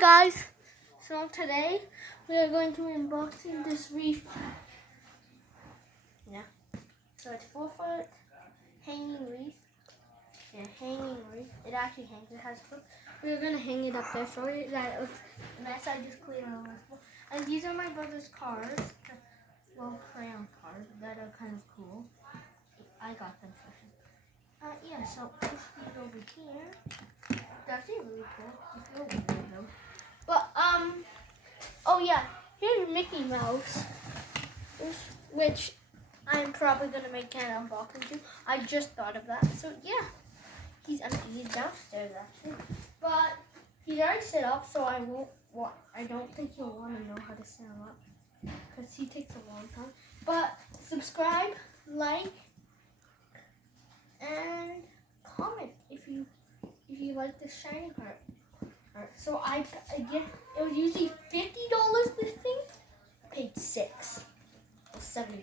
Hi guys! So today we are going to be unboxing this wreath. Yeah. So it's 4-foot hanging wreath. Yeah, hanging wreath. It actually hangs. It has hook. We're gonna hang it up there. Sorry that it looks a mess. I just cleaned it over. And these are my brother's cars. Well, crayon cars that are kind of cool. I got them for him. Yeah. So push these over here. That's really cool. You feel weird though. But oh yeah, here's Mickey Mouse, which I'm probably gonna make an unboxing too. I just thought of that. So yeah, he's empty. He's downstairs actually, but he's already set up. So I won't. I don't think you'll want to know how to set him up because he takes a long time. But subscribe, like, and comment if you like this shiny part. So I get it was usually $50 this thing. I paid $6 or $7.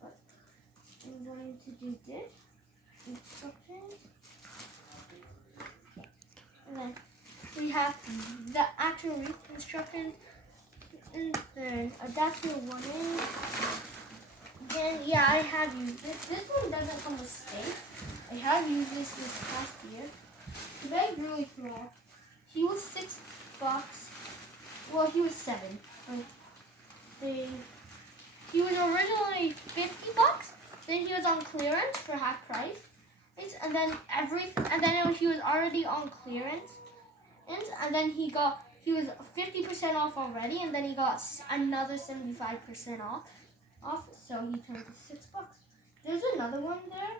But I'm going to do this instructions, and then we have the actual wreath instructions, and then adapter 1 in. Then yeah, I have used this. This one doesn't come with stake. I have used this past year. The bag really small. He was $6. Well, he was 7. He was originally $50. Then he was on clearance for half price. And then he was already on clearance. And then he was 50% off already. And then he got another 75% off. So he turned to $6. There's another one there.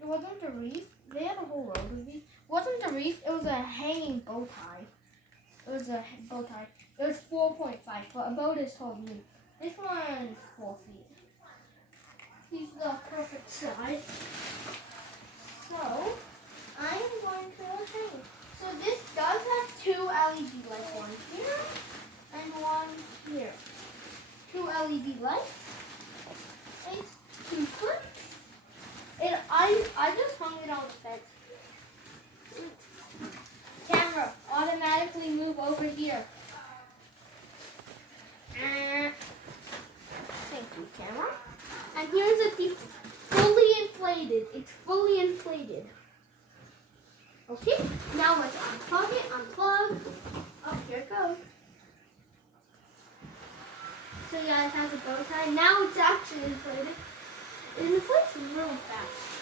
It wasn't a wreath. They had a whole row of these. It wasn't a wreath. It was a hanging bow tie. It was a bow tie. It was 4.5, but a boat is told me. This one's 4 feet. He's the perfect size. So I'm going to hang. So this does have 2 LED lights, one here and one here. 2 LED lights. It's 2 clips. I just hung it on the fence. Camera, automatically move over here. Thank you, camera. And here's a thief, fully inflated. It's fully inflated. Okay, now let's unplug it. Unplug. Oh, here it goes. So yeah, it has a bow tie. Now it's actually inflated. It inflates really fast.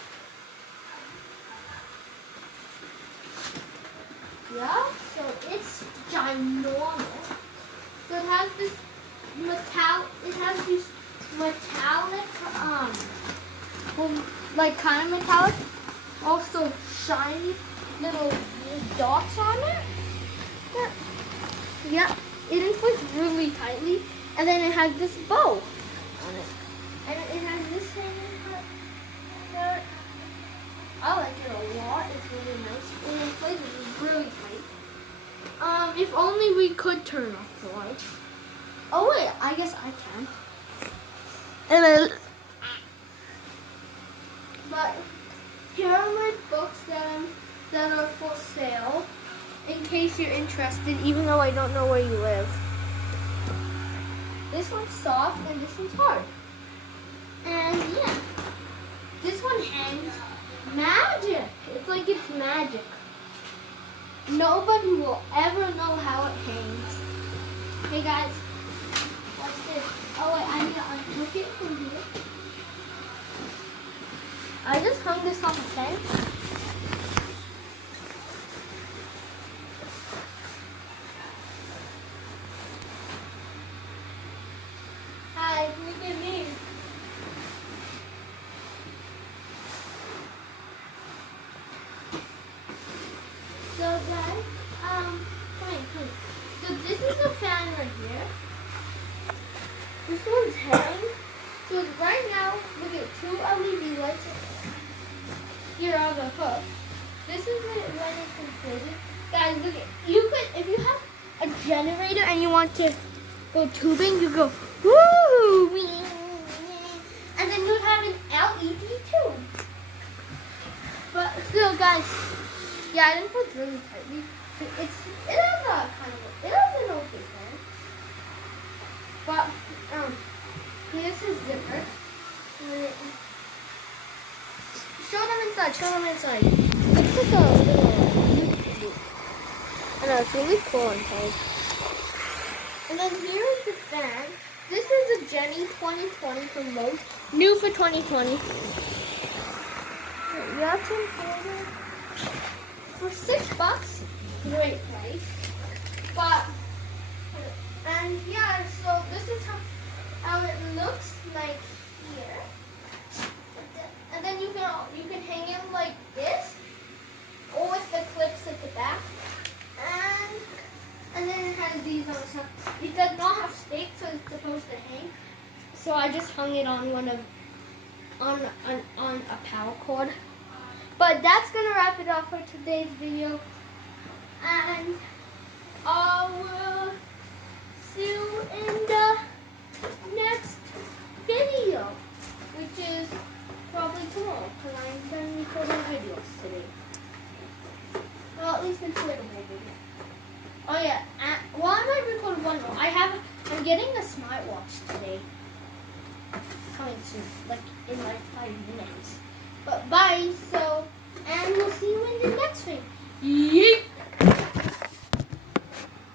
Yeah, so it's ginormous. So it has this metallic, like kind of metallic, also shiny little dots on it. Yeah, it inflates really tightly, and then it has this bow on it. And it has this hanging part. I like it a lot. It's really nice. It inflates really tight. If only we could turn off the lights. Oh wait, I guess I can. And then, but here are my books that are for sale, in case you're interested. Even though I don't know where you live. This one's soft and this one's hard. And yeah, this one hangs magic. It's like it's magic. Nobody will ever know how it hangs. Hey guys, watch this. Oh wait, I need to unhook it from here. I just hung this on the fence. Hi, look at me. So guys, come here. So this is the fan right here. This one's hanging. So right now, look at 2 LED lights here on the hook. This is it when it's inflated. Guys, look at, you could, if you have a generator and you want to go tubing, you go woo, and then you'd have an LED tube. But still, guys, yeah, I didn't put really tightly. it has a it has an okay fan. But here's his zipper. Show them inside. Show them inside. Looks like a little. I know it's really cool inside. And then here is the fan. This is a Jenny 2020 from Lowe's. New for 2020. You have some folder for $6. Great price. But and yeah, so this is how it looks like here. And then you can hang it like this, or with the clips at the back. And then it has these on top. It does not have stakes, so it's supposed to hang. So I just hung it on on a power cord. But that's gonna wrap it up for today's video. And I will see you in the next video, which is probably tomorrow, because I'm done recording videos today. Well, at least inflatable video. Oh yeah, well I might record one more. I'm getting a smartwatch today. Coming soon, like in like 5 minutes. But bye, and we'll see you in the next one. Yeet!